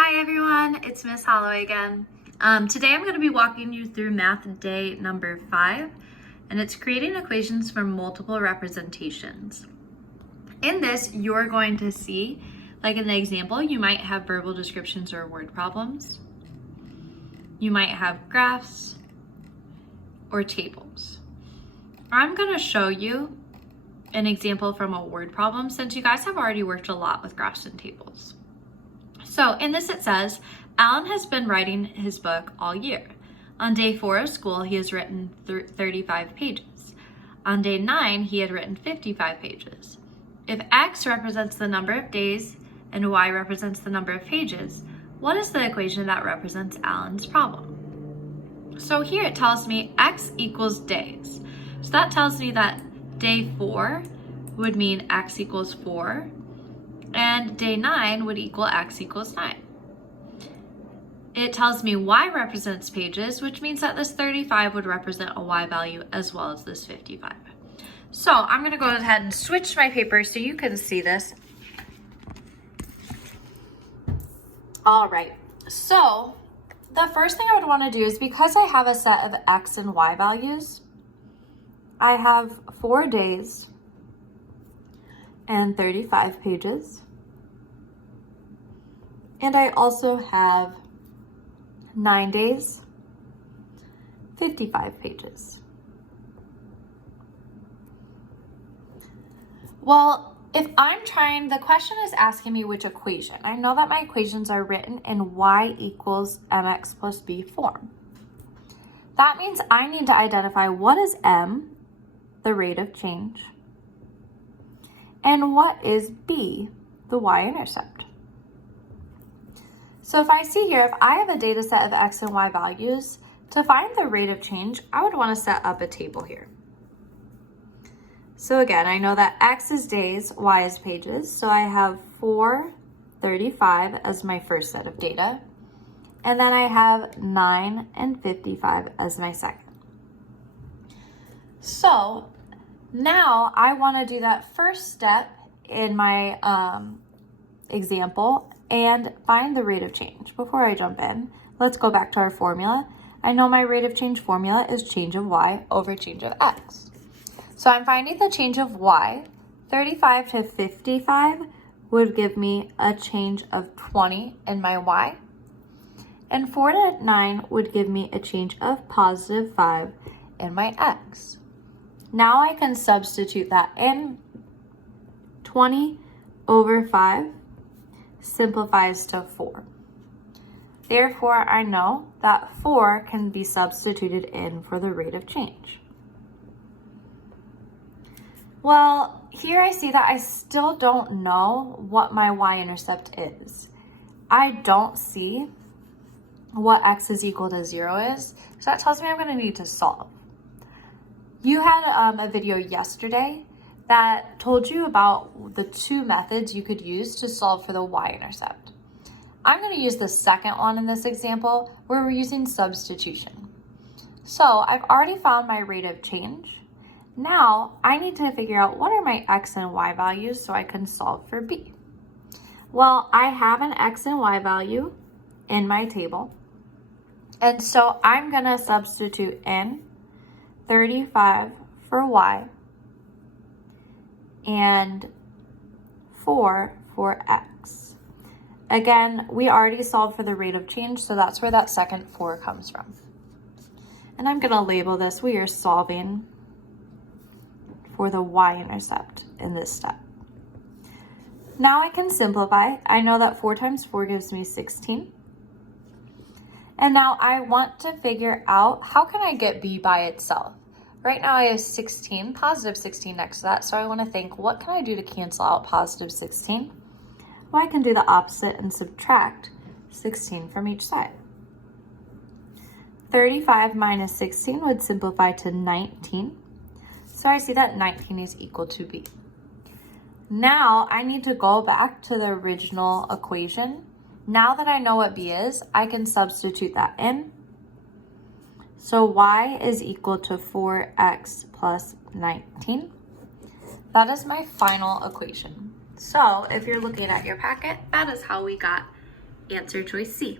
Hi everyone, it's Miss Holloway again. Today I'm going to be walking you through math day number 5, and it's creating equations from multiple representations. In this, you're going to see, like in the example, you might have verbal descriptions or word problems. You might have graphs or tables. I'm going to show you an example from a word problem since you guys have already worked a lot with graphs and tables. So in this it says, Alan has been writing his book all year. On day 4 of school, he has written 35 pages. On day 9, he had written 55 pages. If X represents the number of days and Y represents the number of pages, what is the equation that represents Alan's problem? So here it tells me X equals days. So that tells me that day 4 would mean X equals 4. And day 9 would equal X equals 9. It tells me Y represents pages, which means that this 35 would represent a Y value as well as this 55. So I'm going to go ahead and switch my paper so you can see this. All right, so the first thing I would want to do is, because I have a set of X and Y values, I have 4 days and 35 pages. And I also have 9 days, 55 pages. Well, if I'm trying, the question is asking me which equation. I know that my equations are written in Y equals mx plus b form. That means I need to identify what is m, the rate of change, and what is b, the y-intercept. So if I see here, if I have a data set of X and Y values, to find the rate of change, I would want to set up a table here. So again, I know that X is days, Y is pages. So I have 435 as my first set of data. And then I have 9 and 55 as my second. So now I want to do that first step in my example and find the rate of change. Before I jump in, let's go back to our formula. I know my rate of change formula is change of Y over change of X. So I'm finding the change of Y. 35 to 55 would give me a change of 20 in my Y. And 4 to 9 would give me a change of positive 5 in my X. Now I can substitute that in. 20 over 5 simplifies to 4. Therefore, I know that 4 can be substituted in for the rate of change. Well, here I see that I still don't know what my y-intercept is. I don't see what x is equal to 0 is, so that tells me I'm going to need to solve. You had a video yesterday that told you about the 2 methods you could use to solve for the y-intercept. I'm going to use the second one in this example where we're using substitution. So I've already found my rate of change. Now I need to figure out what are my x and y values so I can solve for b. Well, I have an x and y value in my table. And so I'm going to substitute in 35 for y and 4 for x. Again, we already solved for the rate of change, so that's where that second 4 comes from. And I'm going to label this, we are solving for the y-intercept in this step. Now I can simplify. I know that 4 times 4 gives me 16. And now I want to figure out how can I get b by itself. Right now I have 16, positive 16 next to that, so I want to think, what can I do to cancel out positive 16? Well, I can do the opposite and subtract 16 from each side. 35 minus 16 would simplify to 19. So I see that 19 is equal to b. Now I need to go back to the original equation. Now that I know what b is, I can substitute that in. So y is equal to 4x plus 19. That is my final equation. So if you're looking at your packet, that is how we got Answer choice C.